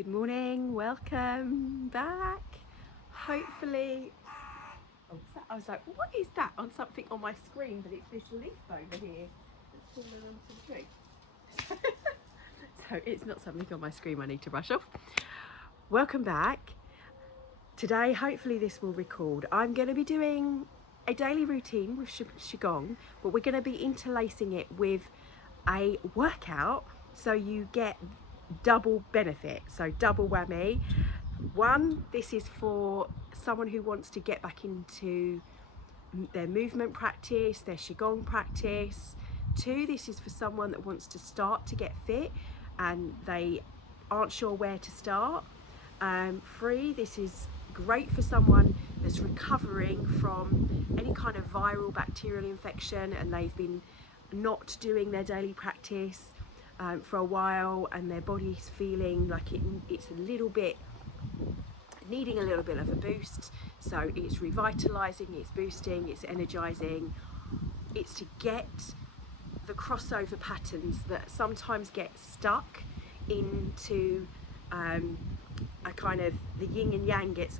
Good morning, welcome back. Hopefully, I was like, what is that on something on my screen? But it's this leaf over here that's fallen onto the tree. So it's not something on my screen I need to brush off. Welcome back. Today, hopefully this will record. I'm going to be doing a daily routine with Qigong, but we're going to be interlacing it with a workout so you get double benefit, so double whammy. One, this is for someone who wants to get back into their movement practice, their Qigong practice. Two, this is for someone that wants to start to get fit and they aren't sure where to start. Three, this is great for someone that's recovering from any kind of viral bacterial infection and they've been not doing their daily practice for a while and their body's feeling like it's a little bit needing a little bit of a boost. So it's revitalizing, it's boosting, it's energizing. It's to get the crossover patterns that sometimes get stuck into a kind of the yin and yang gets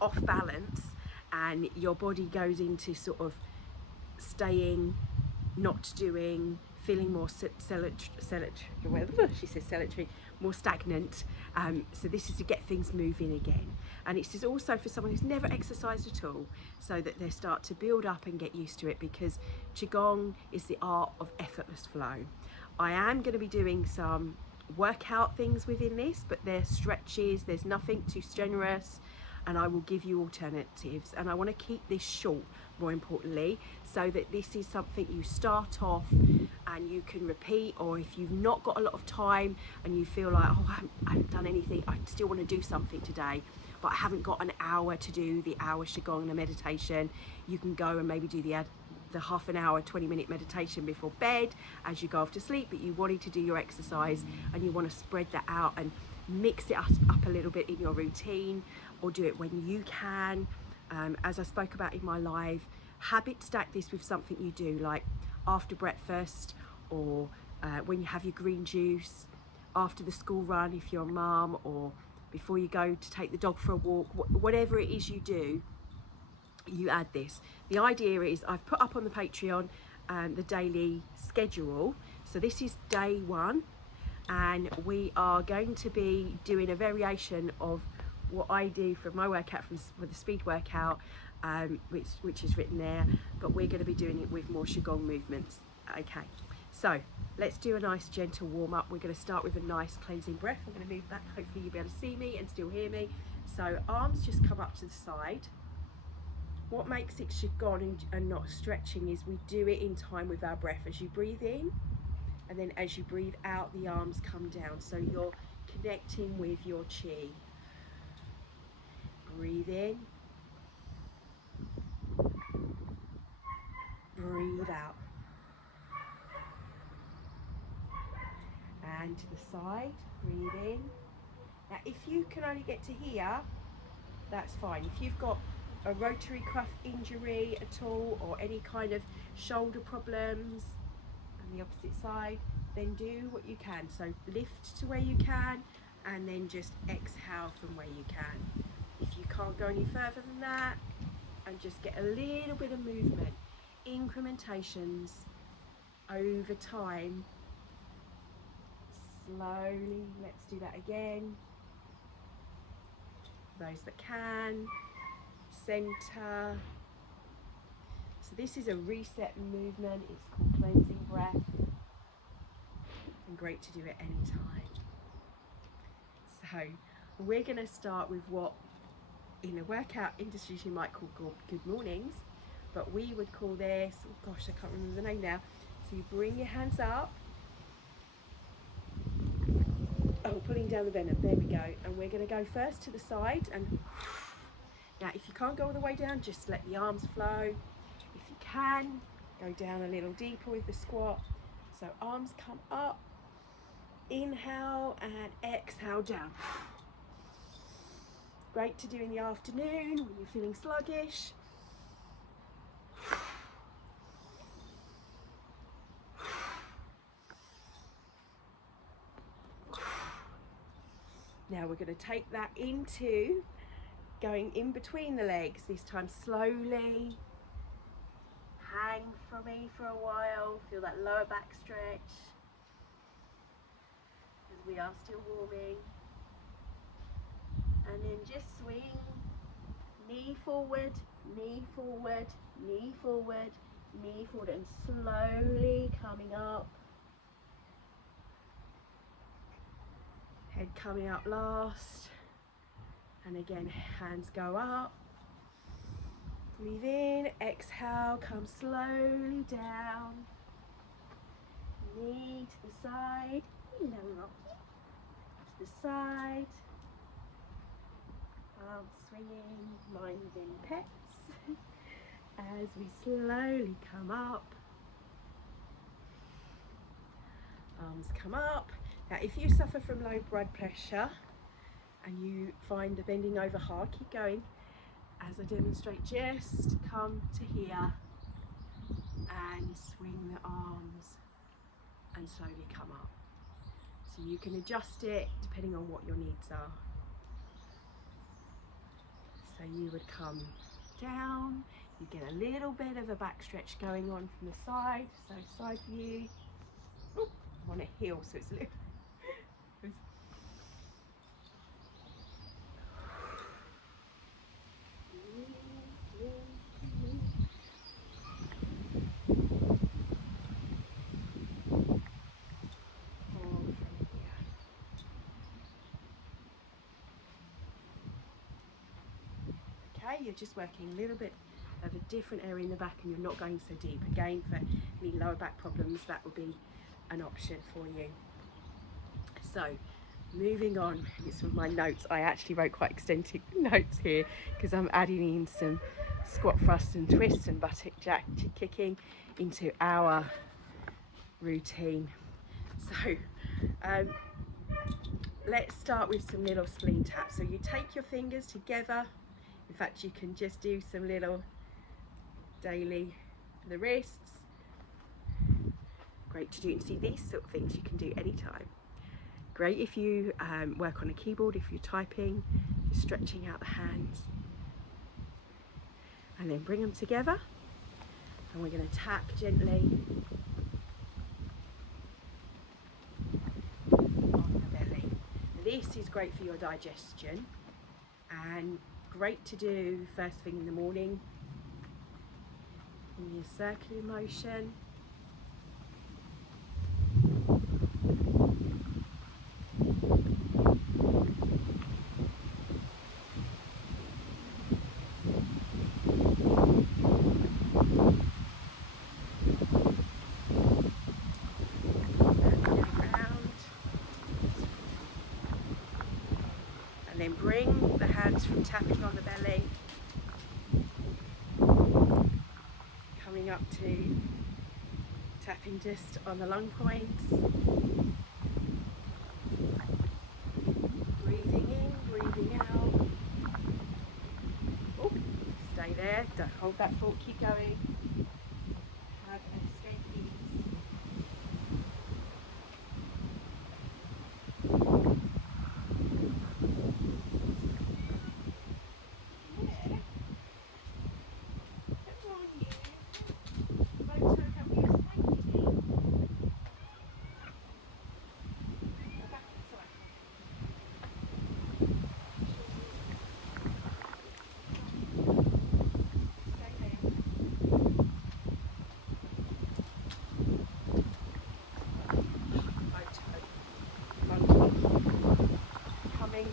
off balance and your body goes into sort of staying, not doing, feeling more more stagnant. So this is to get things moving again. And it's also for someone who's never exercised at all, so that they start to build up and get used to it, because Qigong is the art of effortless flow. I am going to be doing some workout things within this, but they're stretches, there's nothing too strenuous, and I will give you alternatives. And I want to keep this short, more importantly, so that this is something you start off and you can repeat, or if you've not got a lot of time and you feel like, oh, I haven't done anything, I still want to do something today, but I haven't got an hour to do the hour Qigong and the meditation, you can go and maybe do the half an hour, 20-minute meditation before bed as you go off to sleep, but you wanted to do your exercise and you want to spread that out and mix it up a little bit in your routine, or do it when you can. As I spoke about in my live, habit stack this with something you do, like after breakfast, or when you have your green juice, after the school run if you're a mum, or before you go to take the dog for a walk. Whatever it is you do, you add this. The idea is, I've put up on the Patreon the daily schedule. So this is day one, and we are going to be doing a variation of what I do for my workout, for the speed workout, which is written there, but we're going to be doing it with more Qigong movements. Okay, so let's do a nice gentle warm up. We're going to start with a nice cleansing breath. I'm going to move back, hopefully you'll be able to see me and still hear me. So arms just come up to the side. What makes it Qigong and not stretching is we do it in time with our breath. As you breathe in, and then as you breathe out, the arms come down. So you're connecting with your Qi. Breathe in. Breathe out. And to the side, breathe in. Now if you can only get to here, that's fine. If you've got a rotary cuff injury at all, or any kind of shoulder problems on the opposite side, then do what you can. So lift to where you can, and then just exhale from where you can. If you can't go any further than that, and just get a little bit of movement, incrementations over time. Slowly, let's do that again. Those that can, center. So this is a reset movement. It's called cleansing breath, and great to do it anytime. So we're going to start with what in the workout industry you might call good mornings, but we would call this, oh gosh, I can't remember the name now. So you bring your hands up, pulling down the venom, there we go. And we're going to go first to the side, and now if you can't go all the way down, just let the arms flow. If you can, go down a little deeper with the squat. So arms come up, inhale, and exhale down. Great to do in the afternoon when you're feeling sluggish. Now we're going to take that into going in between the legs, this time slowly. Hang for me for a while, feel that lower back stretch as we are still warming. And then just swing, knee forward, knee forward, knee forward, knee forward, and slowly coming up. Head coming up last. And again, hands go up. Breathe in, exhale, come slowly down. Knee to the side, little rocky. To the side. Arms swinging, minding pets. As we slowly come up. Arms come up. Now if you suffer from low blood pressure and you find the bending over hard, keep going. As I demonstrate, just come to here and swing the arms and slowly come up. So you can adjust it depending on what your needs are. So you would come down, you get a little bit of a back stretch going on from the side, so side view. Ooh, I'm on a heel, so it's a little. Okay, you're just working a little bit of a different area in the back and you're not going so deep. Again, for any lower back problems, that will be an option for you. So, moving on, it's from my notes. I actually wrote quite extensive notes here because I'm adding in some squat thrusts and twists and buttock jack kicking into our routine. So, let's start with some little spleen taps. So you take your fingers together. In fact, you can just do some little daily for the wrists. Great to do, and see these sort of things you can do anytime. Great if you work on a keyboard, if you're typing, just stretching out the hands. And then bring them together, and we're going to tap gently on the belly. This is great for your digestion and great to do first thing in the morning in your circular motion. And then bring the hands from tapping on the belly, coming up to tapping just on the lung points. Breathing in, breathing out. Oh, stay there, don't hold that thought, keep going. Have an escape ease.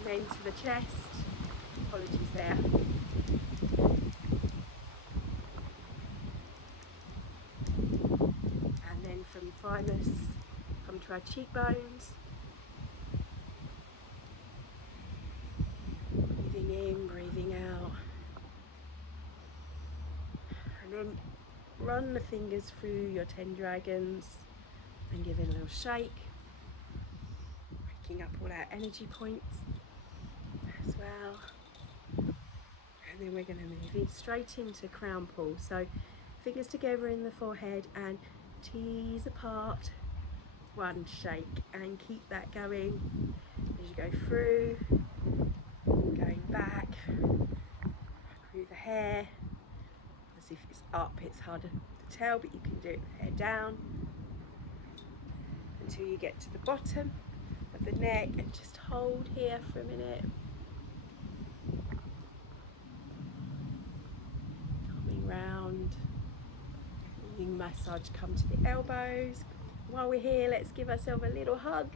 Then to the chest, apologies there. And then from thymus, come to our cheekbones. Breathing in, breathing out. And then run the fingers through your 10 dragons and give it a little shake. Waking up all our energy points as well. And then we're going to move in straight into crown pull. So fingers together in the forehead and tease apart. One shake and keep that going. as you go through, going back through the hair. As if it's up, it's harder to tell, but you can do it with hair down until you get to the bottom of the neck, and just hold here for a minute. Coming round, letting massage come to the elbows. While we're here, let's give ourselves a little hug.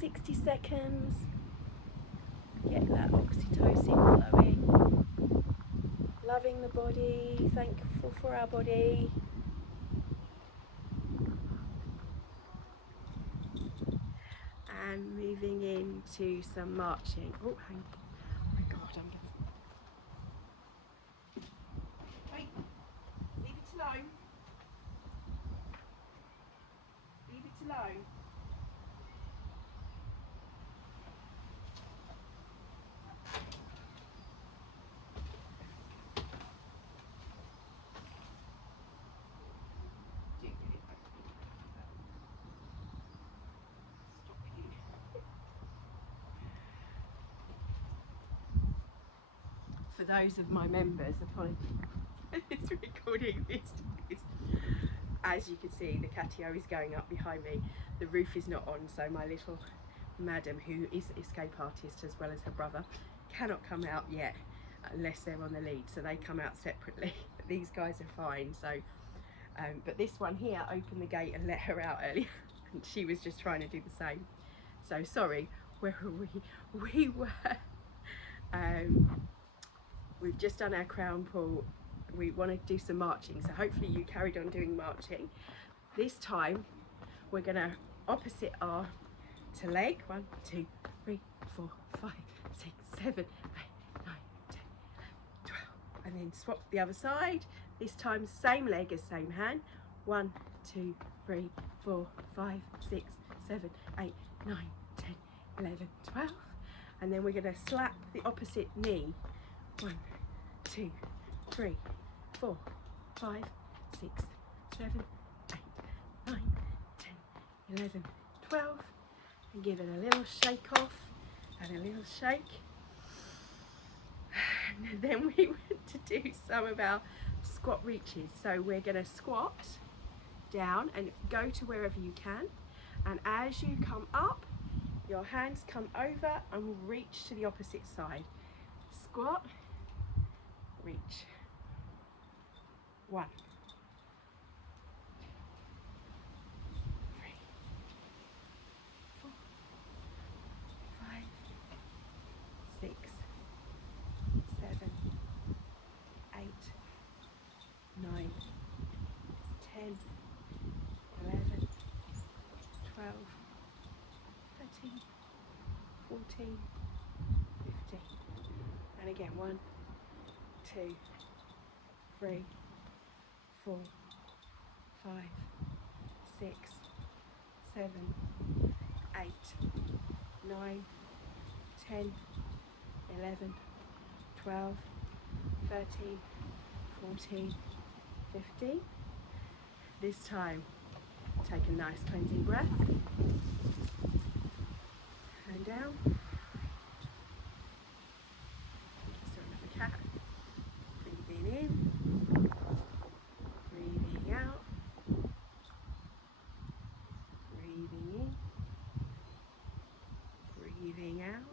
60 seconds. Get that oxytocin flowing. Loving the body, thankful for our body. And moving into some marching. Oh, hang on. Oh my God, I'm going to... Wait, leave it alone. Leave it alone. For those of my members, apologies, it's recording this. As you can see, the catio is going up behind me. The roof is not on, so my little madam, who is an escape artist as well as her brother, cannot come out yet unless they're on the lead, so they come out separately. But these guys are fine. So but this one here opened the gate and let her out earlier, and she was just trying to do the same. So sorry, where were we were we've just done our crown pull. We want to do some marching, so hopefully you carried on doing marching. This time we're going to opposite arm to leg. 1, 2, 3, 4, 5, 6, 7, 8, 9, 10, 12, and then swap the other side. This time same leg as same hand. 1, 2, 3, 4, 5, 6, 7, 8, 9, 10, 11, 12, and then we're going to slap the opposite knee. 1, 2, 3, 4, 5, 6, 7, 8, 9, 10, 11, 12, and give it a little shake off and a little shake. And then we want to do some of our squat reaches. So we're going to squat down and go to wherever you can, and as you come up, your hands come over and reach to the opposite side. Squat, reach. 1, 3, 4, 5, 6, 7, 8, 9, 10, 11, 12, 13, 14, 15. And again, 1, 2, 3, 4, 5, 6, 7, 8, 9, 10, 11, 12, 13, 14, 15. This time, take a nice cleansing breath. And down. Just another cat. Breathing in. Breathing out. Breathing in. Breathing out.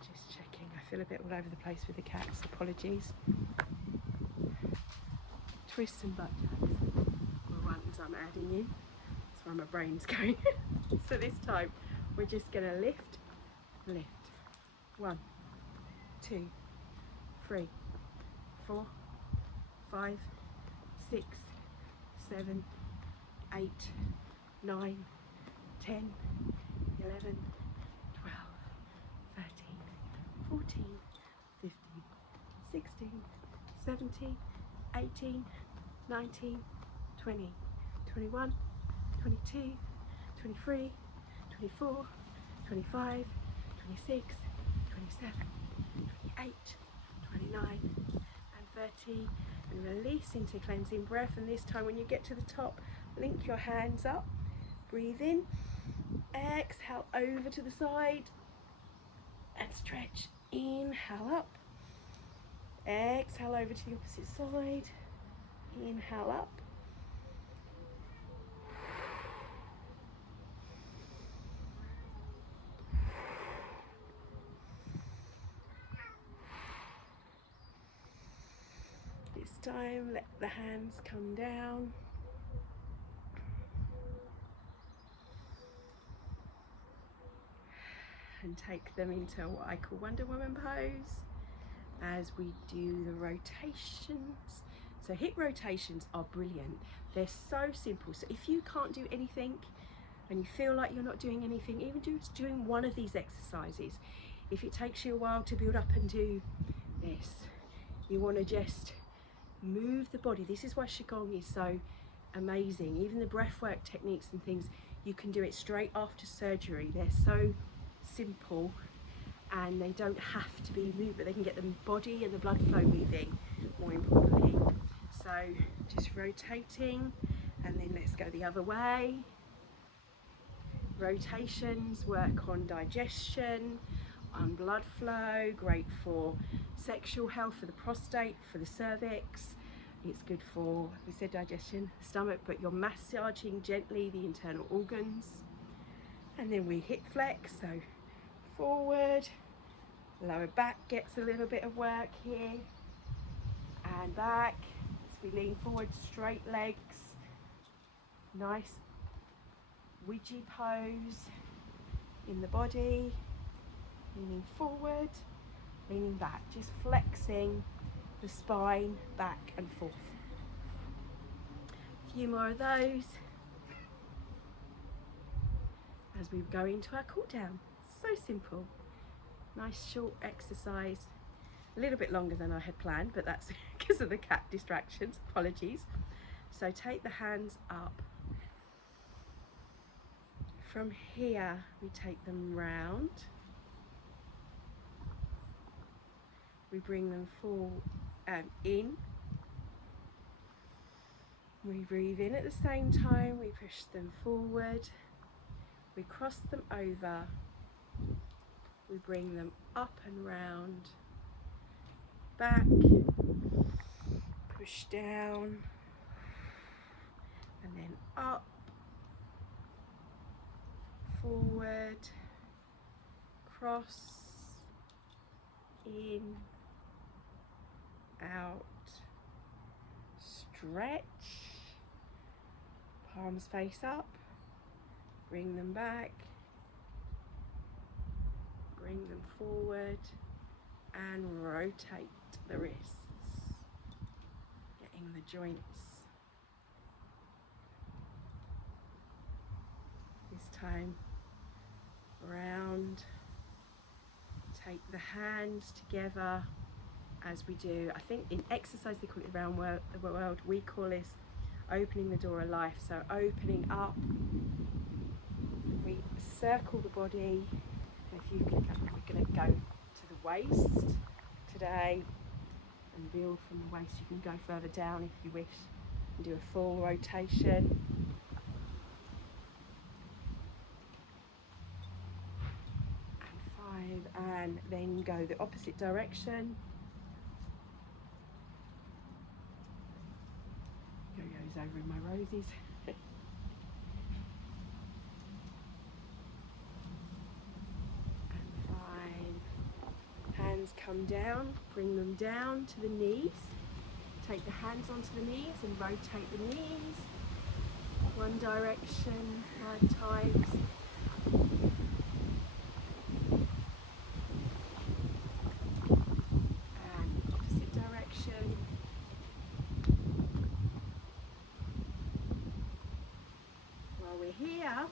Just checking. I feel a bit all over the place with the cats. Apologies. Twists and butt jacks were ones I'm adding in. That's where my brain's going. So this time we're just going to lift, lift. 1, 2, 3, 4, 5, 6, 7, 8, 9, 10, 11, 12, 13, 14, 15, 16, 17, 18, 19, 20, 21, 22, 23, 24, 25, 26, 27, 28, 29, and 30, and release into cleansing breath. And this time when you get to the top, link your hands up, breathe in, exhale over to the side and stretch. Inhale up, exhale over to the opposite side, inhale up, this time let the hands come down, and take them into what I call Wonder Woman pose as we do the rotations. So hip rotations are brilliant. They're so simple. So if you can't do anything and you feel like you're not doing anything, even just doing one of these exercises, if it takes you a while to build up and do this, you want to just move the body. This is why Qigong is so amazing. Even the breathwork techniques and things, you can do it straight after surgery. They're so simple and they don't have to be moved, but they can get the body and the blood flow moving, more importantly. So just rotating, and then let's go the other way. Rotations work on digestion, on blood flow, great for sexual health, for the prostate, for the cervix. It's good for, we said digestion, stomach, but you're massaging gently the internal organs. And then we hip flex, so forward, lower back gets a little bit of work here, and back. So we lean forward, straight legs, nice widgie pose in the body, leaning forward, leaning back, just flexing the spine back and forth. A few more of those as we go into our cool down. So simple, nice short exercise, a little bit longer than I had planned, but that's because of the cat distractions, apologies. So take the hands up. From here we take them round, we bring them full in, we breathe in at the same time, we push them forward, we cross them over, we bring them up and round, back, push down, and then up, forward, cross, in, out, stretch, palms face up, bring them back, bring them forward, and rotate the wrists, getting the joints. This time round, take the hands together as we do, I think in exercise they call it around the world, we call this opening the door of life. So opening up, we circle the body. If you can, we're going to go to the waist today and build from the waist. You can go further down if you wish and do a full rotation. And 5, and then go the opposite direction. Yo-yo's over in my roses. Hands come down, bring them down to the knees. Take the hands onto the knees and rotate the knees. One direction, 5 times. And opposite direction. While we're here,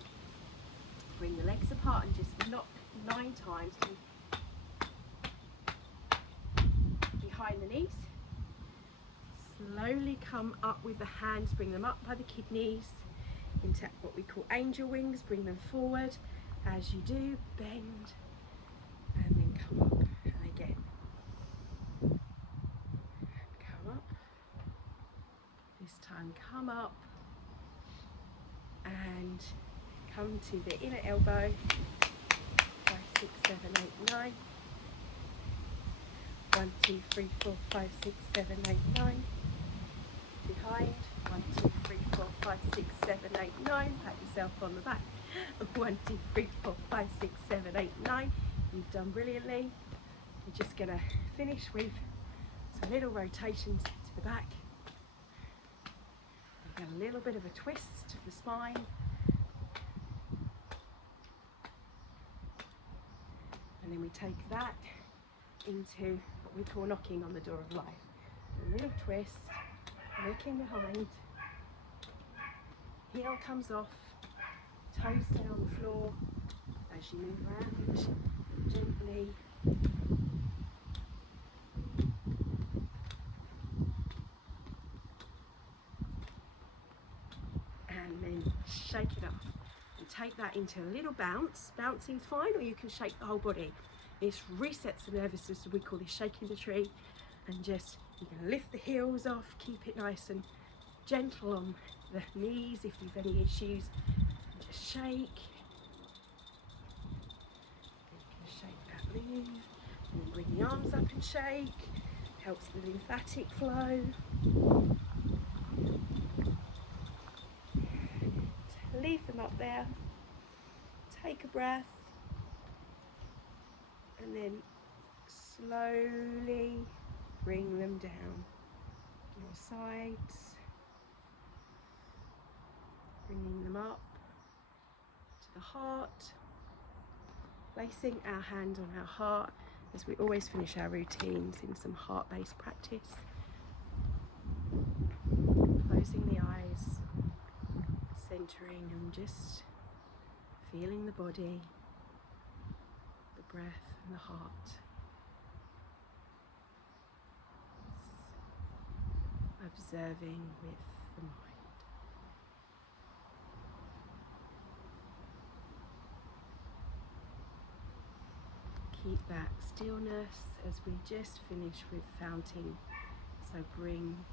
bring the legs apart and just knock 9 times. Behind the knees. Slowly come up with the hands, bring them up by the kidneys into what we call angel wings. Bring them forward. As you do, bend and then come up, and again come up This time come up and come to the inner elbow. 5, 6, 7, 8, 9. 1, 2, 3, 4, 5, 6, 7, 8, 9. Behind. 1, 2, 3, 4, 5, 6, 7, 8, 9. Pat yourself on the back. 1, 2, 3, 4, 5, 6, 7, 8, 9. You've done brilliantly. We're just going to finish with some little rotations to the back. We've got a little bit of a twist of the spine. And then we take that into what we call knocking on the door of life. A little twist, looking behind, heel comes off, toes stay on the floor as you move around gently. And then shake it off. And take that into a little bounce. Bouncing's fine, or you can shake the whole body. This resets the nervous system. We call this shaking the tree. And just, you can lift the heels off, keep it nice and gentle on the knees if you've any issues. Just shake. You can shake that move. And then bring the arms up and shake. Helps the lymphatic flow. Leave them up there. Take a breath. And then slowly bring them down. Your sides. Bringing them up to the heart. Placing our hand on our heart as we always finish our routines in some heart-based practice. Closing the eyes. Centering and just feeling the body, the breath and the heart. Observing with the mind. Keep that stillness as we just finish with fountain. So bring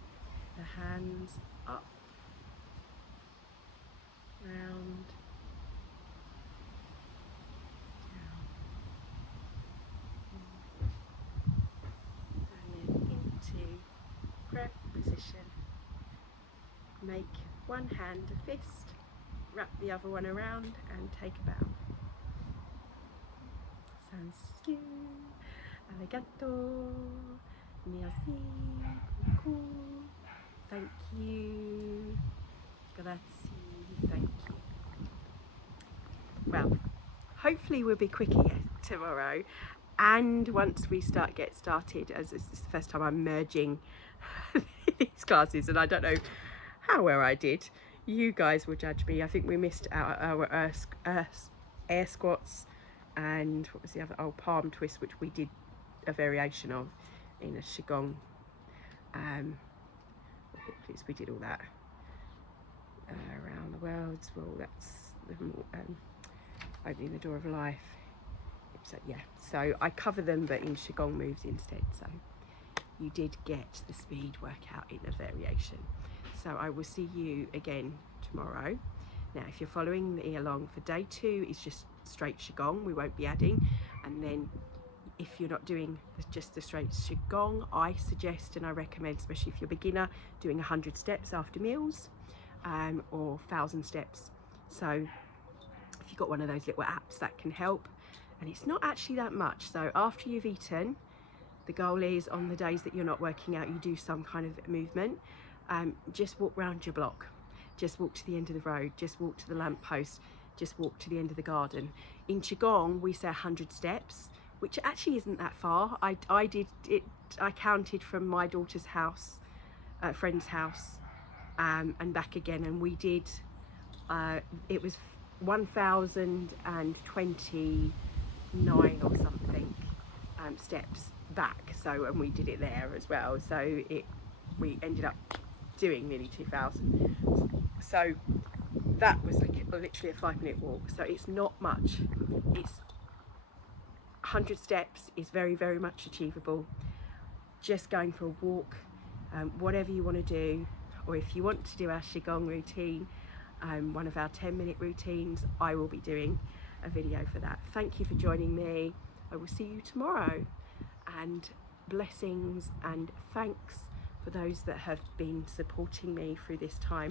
the hands up, round, down, and then into prayer position. Make one hand a fist, wrap the other one around and take a bow. Sans you, arigato, merci beaucoup, thank you, grazie, thank you. Well, hopefully we'll be quicker tomorrow, and once we get started, as this is the first time I'm merging these classes, and I don't know how well I did. You guys will judge me. I think we missed our air squats, and what was the other? Oh, palm twist, which we did a variation of in a Qigong. We did all that around the world. Well, that's opening the door of life. So yeah, so I cover them, but in Qigong moves instead. So you did get the speed workout in a variation. So I will see you again tomorrow. Now, if you're following me along for day 2, it's just straight Qigong. We won't be adding. And then if you're not doing just the straight Qigong, I suggest and I recommend, especially if you're a beginner, doing 100 steps after meals or 1,000 steps. So if you've got one of those little apps, that can help. And it's not actually that much. So after you've eaten, the goal is on the days that you're not working out, you do some kind of movement. Just walk round your block. Just walk to the end of the road. Just walk to the lamppost. Just walk to the end of the garden. In Qigong, we say 100 steps, which actually isn't that far. I did it. I counted from my daughter's house, friend's house, and back again, and we did. It was 1,029 or something steps back. So, and we did it there as well. So we ended up doing nearly 2,000. So that was like literally a 5-minute walk. So it's not much. It's 100 steps is very, very much achievable. Just going for a walk, whatever you want to do. or if you want to do our Qigong routine, one of our 10-minute routines, I will be doing a video for that. Thank you for joining me. I will see you tomorrow, and blessings and thanks for those that have been supporting me through this time.